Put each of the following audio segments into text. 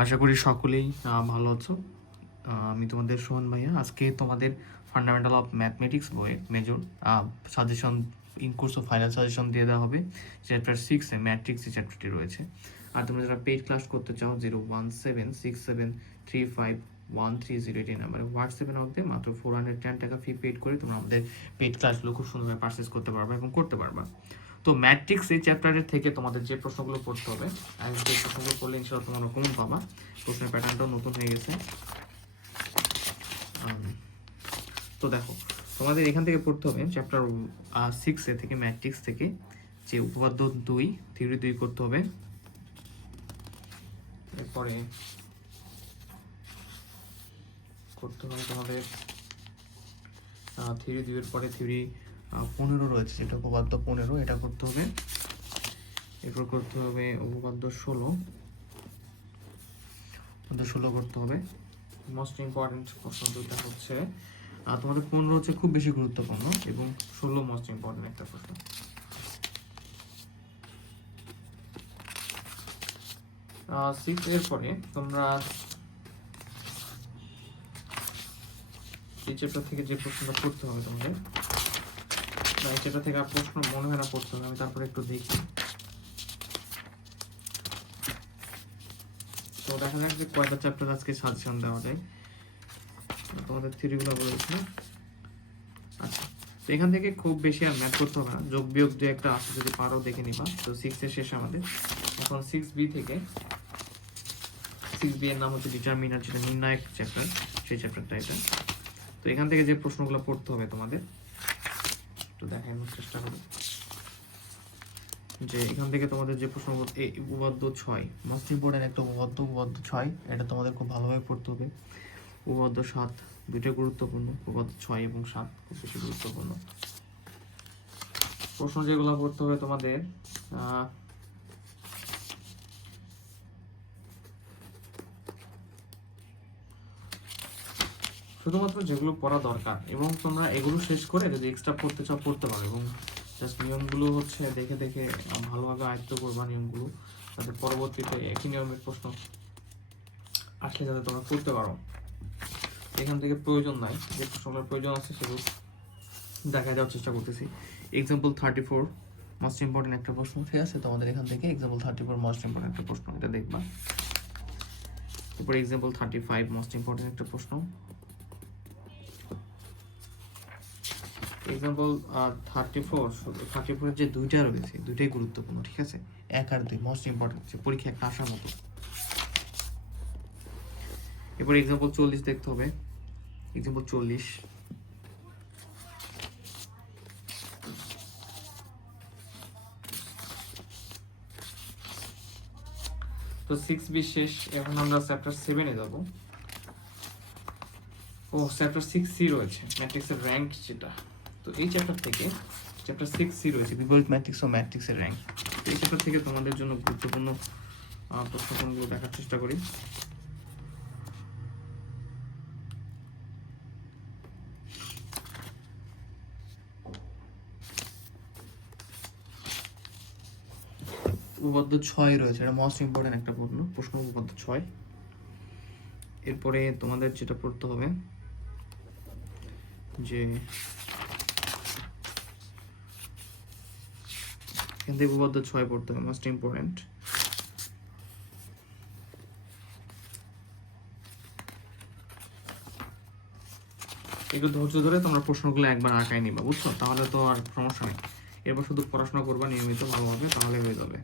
আশা করি সকলেই ভালো আছো। আমি তোমাদের সোহন ভাইয়া। আজকে তোমাদের ফান্ডামেন্টাল অফ ম্যাথমেটিক্স বইয়ের major suggestion in course of final suggestion দিয়ে দেওয়া হবে। চ্যাপ্টার 6-এ ম্যাট্রিক্স এই চ্যাপ্টারটি রয়েছে। আর তোমরা যারা পেইড ক্লাস করতে চাও 01767351308 এই নাম্বারে হোয়াটসঅ্যাপে নক দিয়ে মাত্র 410 টাকা ফি পেড করে তোমরা আমাদের পেইড ক্লাসগুলো খুব সুন্দরভাবে পারচেস করতে পারবে এবং করতে পারবা। তো ম্যাট্রিক্স এই চ্যাপ্টারের থেকে তোমাদের যে প্রশ্নগুলো পড়তে হবে, আর যে প্রশ্নগুলো পড়লে ইনশাআল্লাহ তোমরা কমন পাবা। প্রশ্নের প্যাটার্নটাও নতুন হয়ে গেছে। তো দেখো, তোমাদের এখান থেকে পড়তে হবে চ্যাপ্টার 6 থেকে ম্যাট্রিক্স থেকে যে উপপাদ্য 2 থিওরি 2 করতে হবে। এরপরে করতে হবে তোমাদের থিওরি 2 এর পরে থিওরি 15 রয়েছে, যেটা উপপাদ্য 15, এটা করতে হবে। এরপর করতে হবে উপপাদ্য 16 করতে হবে। মোস্ট ইম্পর্টেন্ট প্রশ্ন দুটো হচ্ছে তোমাদের 15 হচ্ছে খুব বেশি গুরুত্বপূর্ণ এবং 16 মোস্ট ইম্পর্টেন্ট একটা প্রশ্ন। সিক্স এর পরে তোমরা এই চ্যাপ্টার থেকে যে প্রশ্নটা পড়তে হবে তোমাদের, এই চ্যাপ্টার থেকে প্রশ্ন মনে হয় না পড়তে হবে, আমি তারপরে একটু দেখি। তো দেখা যাক যে কয়টা চ্যাপ্টার আজকে সাজেশন দেওয়া যায়। তোমাদের থিওরিগুলো বলে দিচ্ছি। আচ্ছা, তো এখান থেকে খুব বেশি আর ম্যাথ করতে হবে না, যোগ বিয়োগ দু একটা আছে, যদি পারো দেখে নিবা। তো 6 এর শেষ আমাদের। এখন 6B থেকে 6B এর নাম হচ্ছে ডিটারমিনার, যেটা নির্ণায়ক চ্যাপ্টার, সেই চ্যাপ্টারটা এটা। তো এখান থেকে যে প্রশ্নগুলো পড়তে হবে তোমাদের, তো দেখানোর চেষ্টা করো যে এখান থেকে তোমাদের যে প্রশ্ন উপপাদ্য 6 মোস্ট ইম্পর্টেন্ট একটা উপপাদ্য 6, এটা তোমাদের খুব ভালোভাবে পড়তে হবে। উপপাদ্য 7 দুইটা গুরুত্বপূর্ণ, উপপাদ্য 6 এবং 7 খুব বেশি গুরুত্বপূর্ণ প্রশ্ন। যেগুলো পড়তে হবে তোমাদের শুধুমাত্র যেগুলো পড়া দরকার, এবং তোমরা এগুলো শেষ করে যদি এক্সট্রা পড়তে চাও পড়তে পারো, এবং জাস্ট নিয়মগুলো হচ্ছে দেখে দেখে ভালোভাবে আয়ত্ত করবা নিয়মগুলো, যাতে পরবর্তীতে একই নিয়মের প্রশ্ন আসলে যাতে তোমরা পড়তে পারো। এখান থেকে প্রয়োজন নাই, যে প্রশ্নগুলোর প্রয়োজন আছে সেগুলো দেখা যাওয়ার চেষ্টা করতেছি। এক্সাম্পল 34 মোস্ট ইম্পর্টেন্ট একটা প্রশ্ন, ঠিক আছে? তোমাদের এখান থেকে এক্সাম্পল 34 মোস্ট ইম্পর্টেন্ট একটা প্রশ্ন, এটা দেখবা। এরপর এক্সাম্পল 35 মোস্ট ইম্পর্টেন্ট একটা প্রশ্ন। এক্সাম্পল 34 এর যে দুইটা রয়েছে, দুইটাই গুরুত্বপূর্ণ, ঠিক আছে? 1 আর 2 মোস্ট ইম্পর্টেন্ট, যে পরীক্ষা একটা আসার মতো। এরপর এক্সাম্পল 40 দেখতে হবে। এক্সাম্পল 40 তো 6B শেষ। এখন আমরা চ্যাপ্টার 7-এ যাব। ও চ্যাপ্টার 6C রয়েছে, ম্যাট্রিক্সের র্যাঙ্ক যেটা। তো এই চ্যাপ্টার থেকে চ্যাপ্টার 6C রয়েছে, বিপরীত ম্যাট্রিক্স ও ম্যাট্রিক্সের র্যাঙ্ক। তো এই চ্যাপ্টার থেকে তোমাদের জন্য গুরুত্বপূর্ণ প্রশ্নগুলো দেখার চেষ্টা করি। উপপাদ্য 6 রয়েছে, এটা মোস্ট ইম্পর্টেন্ট একটা প্রশ্ন উপপাদ্য 6। এরপরে তোমাদের যেটা পড়তে হবে যে এখান থেকে উপপাদ্য 6 পড়তে হবে, মোস্ট ইম্পর্টেন্ট। একটু ধৈর্য ধরে তোমরা প্রশ্নগুলো একবার আঁকায় নিবা, বুঝছো? তাহলে তো আর সমস্যা নেই। এরপর শুধু পড়াশোনা করবা নিয়মিত ভালোভাবে, তাহলে হয়ে যাবে।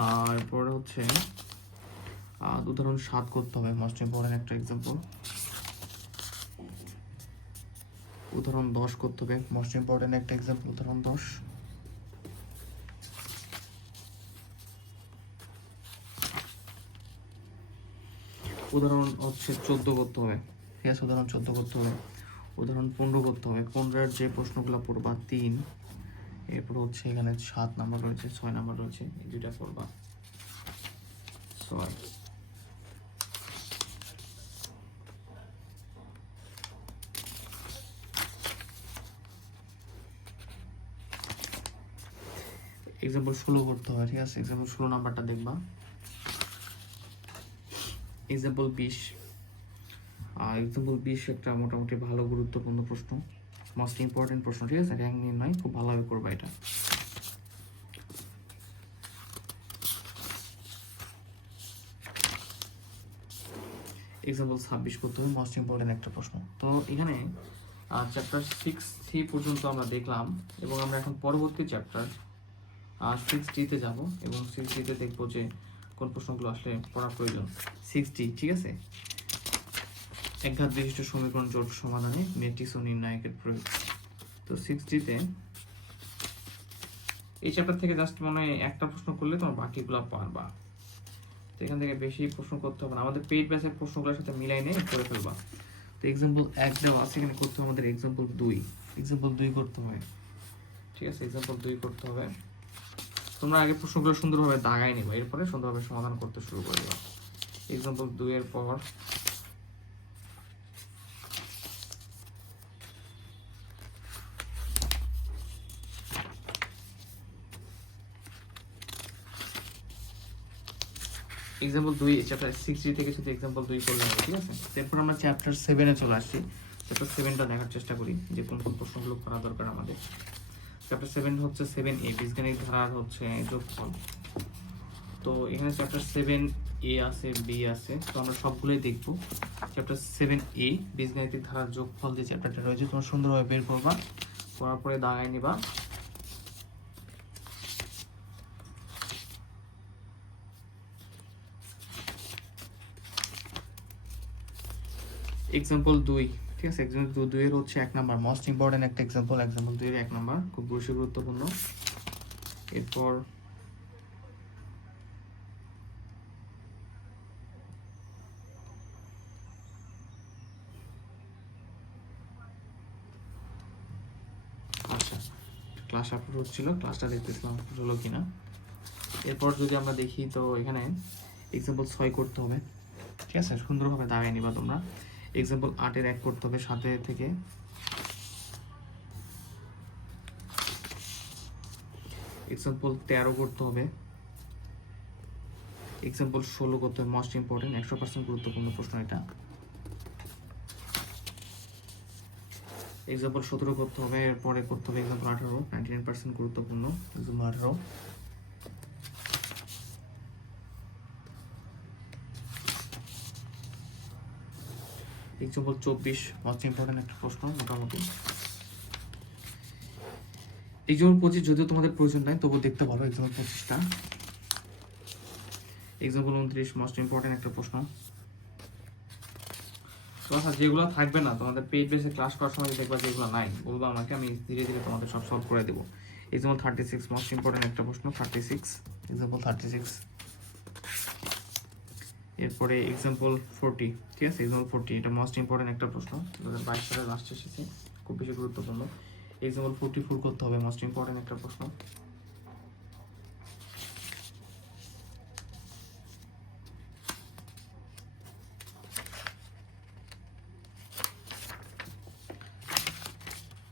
আর এরপরে হচ্ছে উদাহরণ 7 করতে হবে, মোস্ট ইম্পর্টেন্ট একটা এক্সাম্পল। উদাহরণ 10 করতে হবে, মোস্ট ইম্পর্টেন্ট একটা এক্সাম্পল, উদাহরণ 10। উদাহরণ হচ্ছে 14 করতে হবে, ঠিক আছে? উদাহরণ 14 করতে হবে। উদাহরণ 15 করতে হবে। 15-এর যে প্রশ্নগুলো পড়বা 3, এরপর হচ্ছে এখানে 7 নাম্বার রয়েছে, 6 নাম্বার রয়েছে, এই দুইটা পড়বা 6। এক্সাম্পল 16 করতে হবে, ঠিক আছে? এক্সাম্পল 16 নাম্বারটা দেখবা। এক্সাম্পল 20, একটা মোটামুটি ভালো গুরুত্বপূর্ণ প্রশ্ন, মোস্ট ইম্পর্টেন্ট প্রশ্ন, ঠিক আছে? র্যাঙ্ক নির্ণয় খুব ভালোভাবে করবা এটা। এক্সাম্পল 26 করতে হবে, মোস্ট ইম্পর্টেন্ট একটা প্রশ্ন। তো এখানে চ্যাপ্টার 6C পর্যন্ত আমরা দেখলাম, এবং আমরা এখন পরবর্তী চ্যাপ্টার 6D-তে যাব, এবং 6D-তে দেখবো যে কোন প্রশ্নগুলো আসলে পড়ার প্রয়োজন। 6D, ঠিক আছে? একঘাত বিশিষ্ট সমীকরণ জোট সমাধানে ম্যাট্রিক্স ও নির্ণায়কের প্রয়োগ। তো 6D-তে এই চ্যাপ্টার থেকে জাস্ট মনে হয় একটা প্রশ্ন করলে তোমার বাকিগুলো পারবা। তো এখান থেকে বেশি প্রশ্ন করতে হবে না, আমাদের পেইড ব্যাচের প্রশ্নগুলোর সাথে মিলাই নিয়ে করে ফেলবা। তো এক্সাম্পল 1 দেওয়া আছে, এখানে করতে হবে আমাদের এক্সাম্পল 2 করতে হবে, ঠিক আছে? এক্সাম্পল 2 করতে হবে। তোমরা আগে প্রশ্নগুলো সুন্দরভাবে দাগাই নিবা, এরপরে সুন্দরভাবে সমাধান করতে শুরু করে দেবা। এক্সাম্পল 2 এর পর এক্সাম্পল 2 চ্যাপ্টার 6 থেকে শুধু এক্সাম্পল 2 করলে হবে, ঠিক আছে? তারপর আমরা চ্যাপ্টার 7-এ চলে আসছি। চ্যাপ্টার 7টা দেখার চেষ্টা করি যে কোন কোন প্রশ্নগুলো করা দরকার আমাদের। চ্যাপ্টার 7 হচ্ছে 7A, বীজগাণিতিক ধারার হচ্ছে যোগফল। তো এখানে চ্যাপ্টার 7A আছে, B আছে, তো আমরা সবগুলোই দেখবো। চ্যাপ্টার 7A বীজগাণিতিক ধারার যোগফল যে চ্যাপ্টারটা রয়েছে, তোমরা সুন্দরভাবে বের করবা, করার পরে দাগায় নিবা। এক্সাম্পল 2, ঠিক আছে? এক্সাম্পল 2 এর হচ্ছে 1 নাম্বার, মোস্ট ইম্পর্টেন্ট একটা এক্সাম্পল। এক্সাম্পল 2 এর 1 নাম্বার খুব বেশি গুরুত্বপূর্ণ। এরপর আচ্ছা, ক্লাস আপলোড হচ্ছিল, ক্লাসটা দেখতেছিলাম হলো কিনা। এরপর যদি আমরা দেখি, তো এখানে এক্সাম্পল 6 করতে হবে, ঠিক আছে? সুন্দরভাবে দাগাই নিবা তোমরা। এক্সাম্পল 8 এর 1 করতে হবে 7 থেকে। এক্সাম্পল 13 করতে হবে। এক্সাম্পল 16 করতে হবে, মোস্ট ইম্পর্টেন্ট 100% গুরুত্বপূর্ণ প্রশ্ন এটা। এক্সাম্পল 17 করতে হবে, এরপরে করতে হবে এক্সাম্পল 18, 99% গুরুত্বপূর্ণ এক্সাম্পল 18। এক্সাম্পল 24 মোস্ট ইম্পর্টেন্ট একটা প্রশ্ন মোটামুটি। এক্সাম্পল 25 যদিও তোমাদের প্রয়োজন নাই, তবু দেখতে পারো এক্সাম্পল 25টা। এক্সাম্পল 29 মোস্ট ইম্পর্টেন্ট একটা প্রশ্ন। আচ্ছা, যেগুলো থাকবে না তোমাদের পেইড বেসে ক্লাস করার সময় দেখবা যেগুলো নাই, বলবো আমাকে, আমি ধীরে ধীরে তোমাদের সব সলভ করে দেবো। এক্সাম্পল 36 মোস্ট ইম্পর্টেন্ট একটা প্রশ্ন, 36, এক্সাম্পল 36। এরপরে এক্সাম্পল 40, ঠিক আছে? এক্সাম্পল 40 এটা মোস্ট ইম্পর্টেন্ট একটা প্রশ্ন, 2022 সালের লাস্টে এসেছে, খুব বেশি গুরুত্বপূর্ণ। এক্সাম্পল 44 করতে হবে, মোস্ট ইম্পর্টেন্ট একটা প্রশ্ন।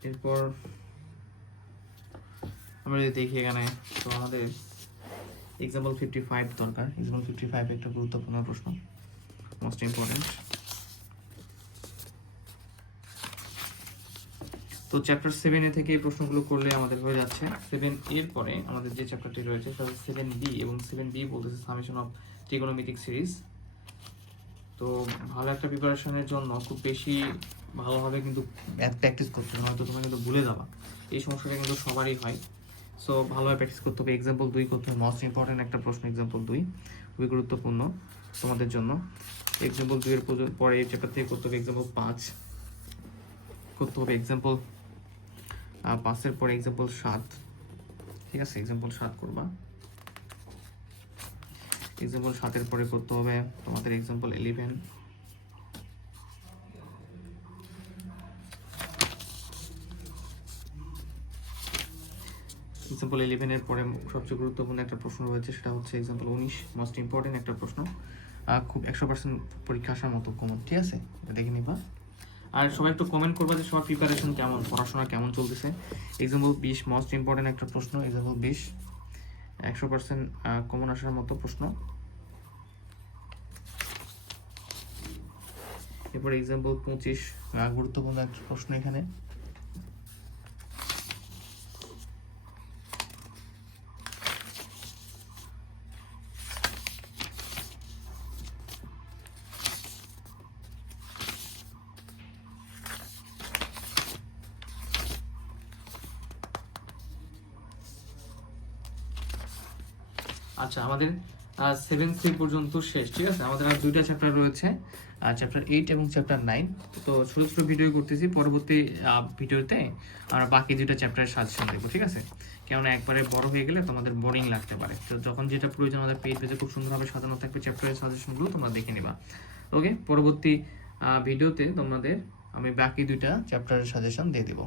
এরপর আমরা যদি দেখি এখানে, তো আমাদের এক্সাম্পল 55 দরকার। এক্সাম্পল 55 একটা গুরুত্বপূর্ণ প্রশ্ন, মোস্ট ইম্পর্টেন্ট। তো চ্যাপ্টার 7A থেকে এই প্রশ্নগুলো করলে আমাদের হয়ে যাচ্ছে। 7A পরে আমাদের যে চ্যাপ্টারটি রয়েছে সেটা হচ্ছে 7B, এবং 7B বলতেছে সামেশন অফ ট্রিগোনোমেট্রিক সিরিজ। তো ভালো একটা প্রিপারেশনের জন্য খুব বেশি ভালোভাবে কিন্তু ম্যাথ প্র্যাকটিস করতে হবে, নয়তো তোমরা কিন্তু ভুলে যাবা। এই সমস্যাটা কিন্তু সবারই হয়। সো ভালোভাবে প্র্যাকটিস করতে হবে। এক্সাম্পল 2 করতে হবে, মোস্ট ইম্পর্টেন্ট একটা প্রশ্ন। এক্সাম্পল 2 খুবই গুরুত্বপূর্ণ তোমাদের জন্য। এক্সাম্পল 2 এর পরে এই চ্যাপ্টার থেকে করতে হবে এক্সাম্পল 5 করতে হবে। এক্সাম্পল 5-এর পরে এক্সাম্পল 7, ঠিক আছে? এক্সাম্পল 7 করবা। এক্সাম্পল 7-এর পরে করতে হবে তোমাদের এক্সাম্পল 11। এক্সাম্পল 11-এর পরে সবচেয়ে গুরুত্বপূর্ণ একটা প্রশ্ন রয়েছে, সেটা হচ্ছে এক্সাম্পল 19, মোস্ট ইম্পর্টেন্ট একটা প্রশ্ন, খুব 100% পরীক্ষা আসার মতো কমন, ঠিক আছে? দেখে নিবা। আর সবাই একটু কমেন্ট করবা যে সবার প্রিপারেশন কেমন, পড়াশোনা কেমন চলতেছে। এক্সাম্পল 20 মোস্ট ইম্পর্টেন্ট একটা প্রশ্ন। এক্সাম্পল 20 100% কমন আসার মতো প্রশ্ন। এরপর এক্সাম্পল 25 গুরুত্বপূর্ণ একটা প্রশ্ন এখানে। আচ্ছা, আমাদের 7 পর্যন্ত শেষ, ঠিক আছে। আমাদের আর 2টা চ্যাপ্টার রয়েছে, চ্যাপ্টার 8 এবং চ্যাপ্টার 9। তো ছোট ছোট ভিডিও করতেছি, পরবর্তী ভিডিওতে আমরা বাকি 2টা চ্যাপ্টারের সাজেশন দেবো, ঠিক আছে। কেননা একবারে বড় হয়ে গেলে তোমাদের বোরিং লাগতে পারে। তো যখন যেটা প্রয়োজন আমাদের পেজে খুব সুন্দরভাবে সাজানো থাকবে চ্যাপ্টারের সাজেশনগুলো, তোমরা দেখে নিবা। ওকে, পরবর্তী ভিডিওতে তোমাদের আমি বাকি 2টা চ্যাপ্টারের সাজেশন দিয়ে দিব।